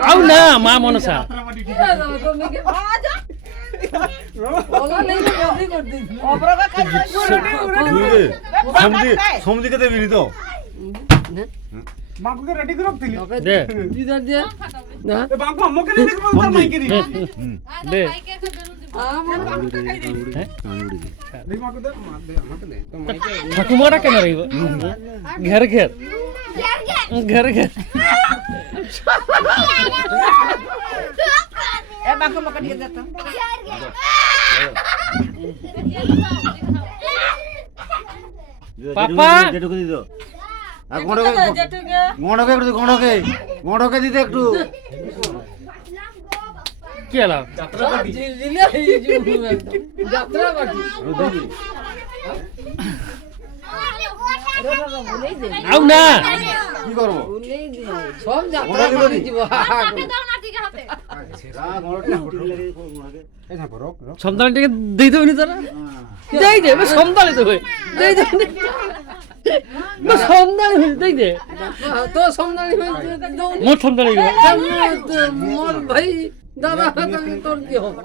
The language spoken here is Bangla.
આવ ના માં મનસા সমুদ্র কে দেবি তো বাবুকে রেডি করে রাখছিলি দে দিদার দে না এ বাবু আমাকে রেডি করে দাও মাইকে দি দে দেখ মাকে দে আমাকে দে তো মাইকে ঠাকুমাটা কেন রইব ঘর ঘর ঘর ঘর এ বাকু মকে দিয়ে দে তো পাপা যেটুকু দিত আর গণকে দিতে একটু কি হলো যাত্রা পার্টি আও না কি করবো সব যাত্রা পার্টি দিব এই থাকো রোক রোক সন্তানটিকে দেই দেবনি তোরা দেই দে সন্তানই তো হই দেই দে সন্তান দেই দে তো সন্ধানী মোর সন্তানই মোর ভাই দাদা তুমি তোর কি হবে